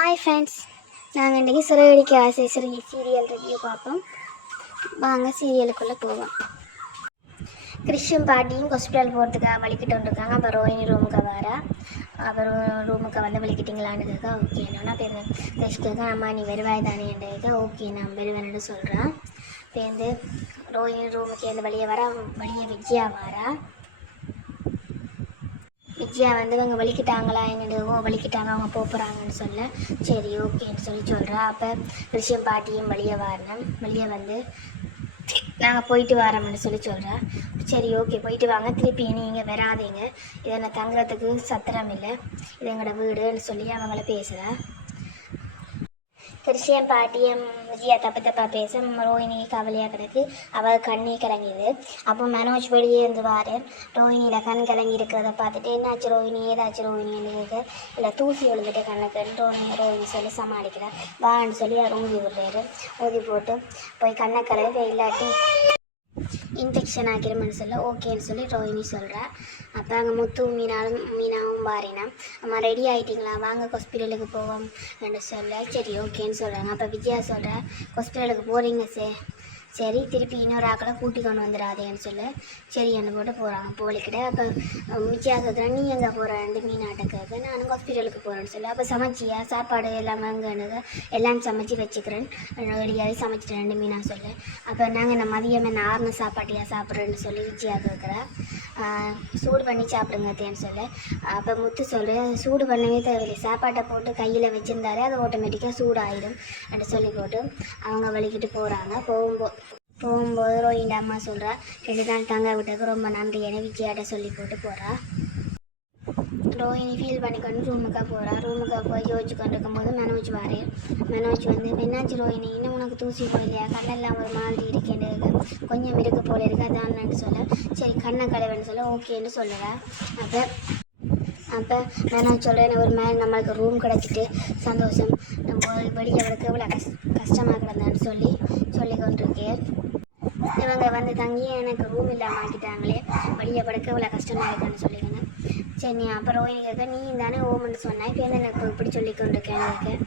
Hi friends, நாங்கள் இன்றைக்கி சிறகடிக்க ஆசை சீரியல் ரிவ்யூ பார்ப்போம். வாங்க சீரியலுக்குள்ளே போவோம். கிறிஷும் பாட்டியும் ஹாஸ்பிட்டல் போகிறதுக்காக வலிக்கிட்டு வந்துருக்காங்க. அப்போ ரோஹினி ரூமுக்கு வரா. அப்புறம் ரூமுக்கு வந்து வலிக்கிட்டிங்களான்னு கேட்க ஓகே என்னன்னா பேருந்து கிறிஷ் கேட்க அம்மா நீ வருவாய் தானே கேட்க ஓகே நான் வருவேன்னு சொல்கிறேன். பேருந்து ரோஹினி ரூமுக்கு அந்த வெளியே விஜயா வரா. விஜயா வந்து இவங்க வலிக்கிட்டாங்களா என்னென்னவோ வலிக்கிட்டாங்க அவங்க போகிறாங்கன்னு சொல்ல சரி ஓகேன்னு சொல்கிறா. அப்போ கிறிஷியம் பாட்டியும் வெளியே வந்து நாங்கள் போயிட்டு வரோம்னு சொல்கிறா. சரி ஓகே போயிட்டு வாங்க, திருப்பி நீங்கள் வராதீங்க, இதை நான் தங்குறதுக்கு சத்திரம் இல்லை, இது எங்களோட வீடுன்னு சொல்லி அவங்கள பேசுகிறா. கிறிஷியம் பாட்டியும் விஜயா தப்பா பேச ரோஹினி கவலையாக கிடக்கு. அவள் கண்ணே கலங்கிது. அப்போ மனோஜ் வெளியே இருந்து வாரு. ரோஹினியோட கண் கலங்கி இருக்கிறத பார்த்துட்டு என்னாச்சு ரோஹினி ஏதாச்சும் ரோஹினின்னு கேட்க இல்லை தூசி விழுந்துட்டு கண்ணுக்குன்னு ரோஹினி சொல்லி சமாளிக்கிறேன் வான்னு சொல்லி அவர் ஊதி விடுறாரு. ஊதி போட்டு போய் கண்ணை கலவை இல்லாட்டி இன்ஃபெக்ஷன் ஆகிருமென்னு சொல்ல ஓகேன்னு சொல்லி ரோஹினி சொல்கிறா. அப்போ அங்கே முத்து மீனாவும் பாரினா அம்மா ரெடி ஆகிட்டிங்களா வாங்க ஹாஸ்பிட்டலுக்கு போவோம் என்று சொல்ல சரி ஓகேன்னு சொல்கிறாங்க. அப்போ விஜயா சொல்கிறா ஹாஸ்பிட்டலுக்கு போகிறீங்க சரி திருப்பி இன்னொரு ஆக்களை கூட்டி கொண்டு வந்துடாதேன்னு சொல்ல சரி என்ன போட்டு போகிறாங்க போலிக்கிட்ட. அப்போ விஜயா கேட்குறேன் நீ எங்கே போகிறேன் மீனாட்டக்காக நானும் ஹாஸ்பிட்டலுக்கு போகிறேன்னு சொல்லி அப்போ சமைச்சியா சாப்பாடு எல்லாமே அங்கே எல்லாம் சமைச்சி வச்சுக்கிறேன் ரெடியாகவே சமைச்சிட்டு 2 மீனா சொல்லு. அப்போ நாங்கள் இந்த மதியம் என்ன ஆறுன சாப்பாட்டியாக சாப்பிட்றேன்னு சொல்லி விஜயா கேட்குறேன். சூடு பண்ணி சாப்பிடுங்கத்தேன்னு சொல்லு. அப்போ முத்து சொல்கிறேன் சூடு பண்ணவே தேவையில்லை, சாப்பாட்டை போட்டு கையில் வச்சுருந்தாலே அது ஆட்டோமேட்டிக்காக சூடாகிடும் அப்படின்னு சொல்லி போட்டு அவங்க வலிக்கிட்டு போகிறாங்க. போகும்போது ரோஹினி அம்மா சொல்கிறா 2 நாள் தங்க விட்டதுக்கு ரொம்ப நன்றி என விஜயாட்ட சொல்லி போட்டு போகிறா. ரோஹினி ஃபீல் பண்ணிக்கொண்டு ரூமுக்கு போய் யோசிச்சு கொண்டு இருக்கும்போது மனோஜ் வந்து என்னாச்சு ரோஹினி இன்னும் உனக்கு தூசி போயில்லையா கண்ணெல்லாம் ஒரு மாதிரி இருக்கேன்னு கொஞ்சம் இருக்கு போல இருக்கு அதான்னு சொல்ல சரி கண்ணை கலவைன்னு சொல்ல ஓகேன்னு சொல்லுறா. அப்போ மனோஜ் சொல்கிறேன் ஒரு மேலே நம்மளுக்கு ரூம் கிடச்சிட்டு சந்தோஷம் நம்ம வெளியே அவளுக்கு எவ்வளோ கஷ்டமாக கிடந்தான்னு சொல்லி கொண்டிருக்கேன். இவங்க வந்து தங்கி எனக்கு ரூம் இல்லாமல் ஆக்கிட்டாங்களே வெளியே படுக்க இவ்வளோ கஷ்டமாக இருக்கான்னு சொல்லிக்கணும். சரி நீ அப்புறம் ரோஹினி கேட்க நீ தானே ஓமன்னு சொன்னேன் இப்போ எனக்கு இப்படி சொல்லி கொண்டிருக்கேன்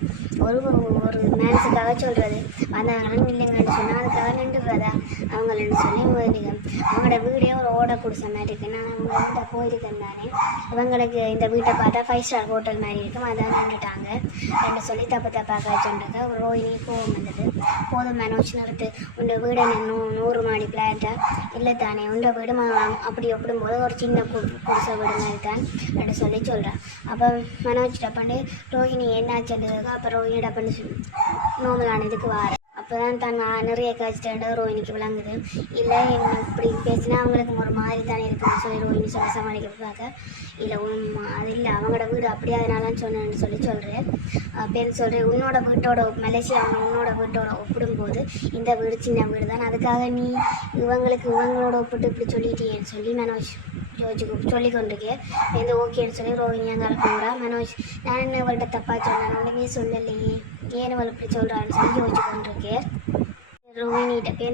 ஒரு மேன்ஸுக்காக சொல்கிறது வந்தவங்களும் இல்லைங்கன்னு சொன்னால் அதுக்காக நின்றுடுறதா அவங்களன்னு சொல்லி அவங்களோட வீடே ஒரு ஓட குடிசை மாதிரி இருக்குது. நான் அவங்க வீட்டை போயிருக்கேன் தானே இவங்களுக்கு இந்த வீட்டை பார்த்தா 5 ஸ்டார் ஹோட்டல் மாதிரி இருக்கும் அதான் நின்றுட்டாங்க ரெண்டு சொல்லி தப்பாக சொன்னாங்க. ரோஹினி கோவம் வந்தது. போதும் மனோஜ் நிறுத்து, உன்னோட வீடு என்ன 100 மாடி பிளாட்டா இல்லை தானே உன்னோட வீடு அப்படி ஒப்பிடும்போது ஒரு சின்ன குடிசை வீடு மாதிரி தான் அப்படின்னு சொல்லி சொல்கிறேன். அப்போ மனோஜ் டப்பாண்டு ரோஹினி என்னாச்சு அப்போ ரோஹினி டப்பாண்டு நோமலான இதுக்கு வார அப்போ தான் நிறைய காய்ச்சிட்டு ரோஹினிக்கு விளங்குது. இல்லை என்ன இப்படி பேசினா அவங்களுக்கு ஒரு மாதிரி தானே இருக்குன்னு சொல்லி ரோஹினி சொல்ல சமாளிக்க பார்க்க இல்லை அது இல்லை அவங்களோட வீடு அப்படியே அதனால சொன்னேன்னு சொல்லி சொல்கிறேன். பேர் சொல்கிறேன் உன்னோட வீட்டோட மலேசியா உன்னோட வீட்டோட ஒப்பிடும்போது இந்த வீடு சின்ன வீடு தான் அதுக்காக நீ இவங்களோட ஒப்பிட்டு இப்படி சொல்லிட்டேன்னு சொல்லி மனோஜ் சொல்லி கொண்டிருக்கேன். எந்த ஓகேன்னு சொல்லி ரோஹினி அங்கே போகிறா. மனோஜ் நான் என்ன அவள்கிட்ட தப்பாக சொன்னேன் ஒன்றுமே சொல்லலையே ஏன் அவள் இப்படி சொல்கிறான்னு சொல்லி யோசிச்சு கொண்டிருக்கேன்.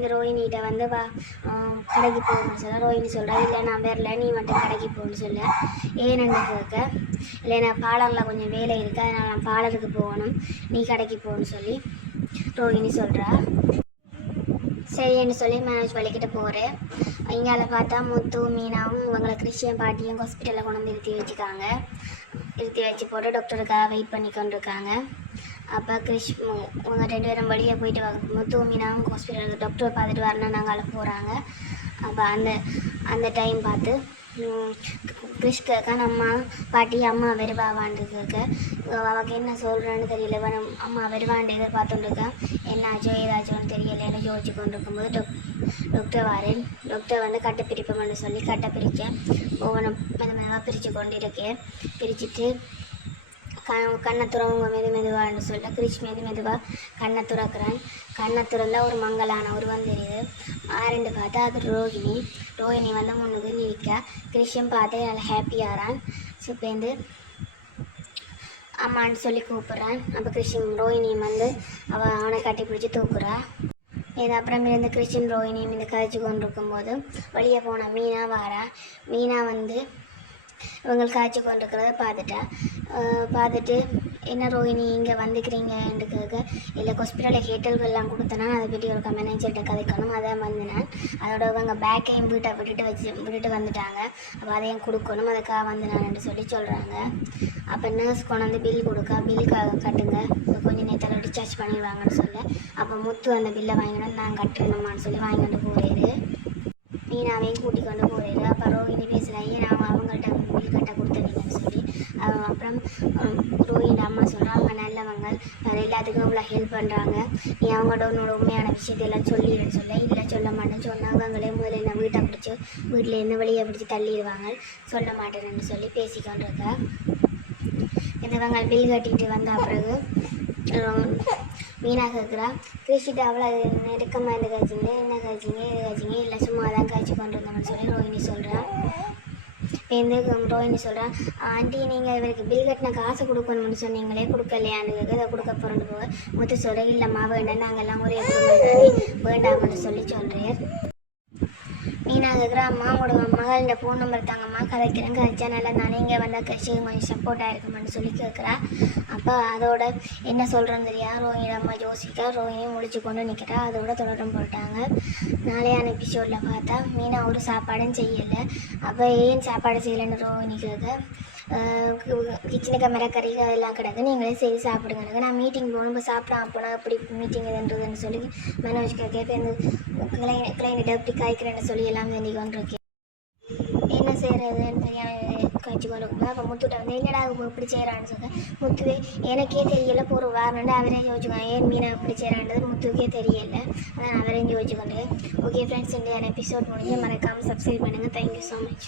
ரோஹினிகிட்ட வந்து வா கடைக்கு போகணும்னு சொல்ல ரோஹினி சொல்கிறா இல்லை நான் வரல நீ மட்டும் கடைக்கு போகணும்னு சொல்ல ஏன்னு கேட்க இல்லை நான் பார்லரில் கொஞ்சம் வேலை இருக்குது அதனால் நான் பார்லருக்கு போகணும் நீ கடைக்கு போகணும்னு சொல்லி ரோஹினி சொல்கிறா. சரின்னு சொல்லி மனோஜ் வலிக்கிட்டு போகிறேன். இங்கால பார்த்தா முத்து மீனாவும் இவங்களை கிறிஷியம் பாட்டியும் ஹாஸ்பிட்டலில் கொண்டு வந்து இருத்தி வச்சு போட்டு டாக்டருக்காக வெயிட் பண்ணி கொண்டிருக்காங்க. அப்போ இவங்க 2 பேரும் வெளியே போயிட்டு முத்து மீனாவும் ஹாஸ்பிட்டலுக்கு டாக்டரை பார்த்துட்டு வரணும் நாங்கள் போகிறாங்க. அப்போ அந்த டைம் பார்த்து கிறிஷ் கேட்க பாட்டி அம்மா வருவாவான்னு கேட்க அவளுக்கு என்ன சொல்கிறேன்னு தெரியல அம்மா வருவான்னு எதிர்பார்த்துட்டுருக்கேன் என்னாச்சோ ஏதாச்சோன்னு தெரியலன்னு யோசிச்சு கொண்டு இருக்கும்போது டாக்டர் வந்து கட்டை பிரிப்போம்னு சொல்லி கட்டை பிரித்தேன் ஒவ்வொன்றும் மெதுவாக பிரித்து கொண்டிருக்கேன். பிரிச்சுட்டு கண்ணை துறவுங்க மெதுவான்னு சொல்ல கிறிஷ் மெதுவாக கண்ணை துறக்கிறான். கண்ணை துறந்தால் ஒரு மங்களான உருவம் தெரியுது. ஆரண்டு பார்த்தா அது ரோஹினி வந்து முன்னுக்கு நிற்க கிறிஷும் பார்த்து நல்லா ஹாப்பியாகிறான். சேர்ந்து அம்மான்னு சொல்லி கூப்பிட்றான். அப்போ ரோஹினியும் வந்து அவனை கட்டி பிடிச்சி தூக்குறா. இது அப்புறம் இந்த கிறிஷும் ரோஹினியும் இந்த கழிச்சு கொண்டு இருக்கும்போது வெளியே போன மீனா வந்து இவங்க காய்ச்சி கொண்டிருக்கிறத பார்த்துட்டு என்ன ரோஹிணி இங்கே வந்துக்கிறீங்கன்னு கேட்க இல்லை ஹாஸ்பிட்டலில் ஹேட்டல்கள்லாம் கொடுத்தனா அதை பற்றி ஒரு மேனேஜர்கிட்ட கதைக்கணும் அதான் வந்து நான் அதோட இவங்க பேக்கையும் வீட்டை விட்டுட்டு வந்துட்டாங்க. அப்போ அதையும் கொடுக்கணும் அதுக்காக வந்து நான் சொல்கிறாங்க. அப்போ நர்ஸ் கொண்டாந்து பில் பில் கட்டுங்க கொஞ்சம் நேரத்தில் டிஸ்சார்ஜ் பண்ணிடுவாங்கன்னு சொல்ல அப்போ முத்து அந்த பில்லை வாங்கினோம் நான் கட்டுறேன்மான்னு சொல்லி வாங்கிட்டு போகிறாரு. மீனாவையும் கூட்டி கொண்டு போகிறாரு. அப்போ ரோஹிணி பேசுகிறாங்க நான் அவங்கள்ட்ட பில் கட்ட கொடுத்துட்டீங்கன்னு சொல்லி அப்புறம் ரோஹிணி அம்மா சொன்னால் அவங்க நல்லவங்க வேறு எல்லாத்துக்கும் அவ்வளோ ஹெல்ப் பண்ணுறாங்க நீ அவங்களோட உன்னோட உண்மையான விஷயத்தையெல்லாம் சொல்லிடுன்னு சொல்ல இல்லை சொல்ல மாட்டேன்னு சொன்னாங்க. அவங்களே முதல்ல என்ன வீட்டை பிடிச்சி வீட்டிலேருந்து வெளியே பிடிச்சி தள்ளிடுவாங்க சொல்ல மாட்டேன்னு சொல்லி பேசிக்கொண்டிருக்க இவங்க பில் கட்டிட்டு வந்த பிறகு மீனா கேட்குறா கிருஷிட்டு அவ்வளோ நெருக்கமாக இருந்து காய்ச்சிங்க என்ன காய்ச்சிங்க இது காய்ச்சிங்க இல்லை சும்மா தான் காய்ச்சி கொண்டு வந்தோம்னு சொல்லி ரோஹிணி சொல்கிறேன். ரோஹிணி சொல்கிறேன் ஆண்டி நீங்கள் இவருக்கு பில் கட்டின காசு கொடுக்கணும்னு சொன்னீங்களே கொடுக்கலையான்னு அதை கொடுக்க போகிறேன்னு போக முத்து சொல்ல இல்லைம்மா வேண்டாம் நாங்கள்லாம் ஒரே குடும்பம் வேண்டாம்னு சொல்லி சொல்கிறேன். மீனா கேட்குற அம்மா உங்களோட மகளோட ஃபோன் நம்பர் தாங்கம்மா கதைச்சா நல்லா தானே இங்கே வந்தால் கிருஷிக்கு கொஞ்சம் சப்போர்ட்டாக இருக்குமான்னு சொல்லி கேட்குறா. அப்போ அதோட என்ன சொல்கிறேன்னு தெரியா ரோஹிணி அம்மா யோசிக்கா ரோஹிணியும் முடிச்சு கொண்டு நிற்கிறா. அதோட தொடர்ந்து போட்டாங்க. நாளையான எபிசோடில் பார்த்தா மீனா ஒரு சாப்பாடும் செய்யலை. அப்போ ஏன் சாப்பாடு செய்யலைன்னு ரோஹிணி கேட்க கிச்சனுக்கு மிரக்கறி அதெல்லாம் கிடக்கு நீங்களே செய்து சாப்பிடுங்க நான் மீட்டிங் போகணும் இப்போ சாப்பிடாம போனால் எப்படி மீட்டிங் இதுன்றதுன்னு சொல்லி மனோஜ் கேட்க இந்த கிளைண்ட்டை எப்படி காய்க்கிறேன்னு சொல்லி எல்லாம் வேண்டி கொண்டிருக்கேன். என்ன செய்கிறதுன்னு தெரியாமல் காய்ச்சி கொண்டிருக்கும். அப்போ முத்துட்ட வந்து என்னடா இப்படி செய்கிறான்னு சொல்ல முத்துவே எனக்கே தெரியலை ஒரு வாரம்னு அவரே யோசிச்சுக்கோங்க ஏன் மீனை எப்படி செய்கிறான்றது முத்துக்கே தெரியலை அதான் அவரே யோசிச்சுக்கொண்டு. ஓகே ஃப்ரெண்ட்ஸ் இந்த எபிசோட் முடிஞ்சு மறக்காமல் சப்ஸ்கிரைப் பண்ணுங்கள். Thank you so much.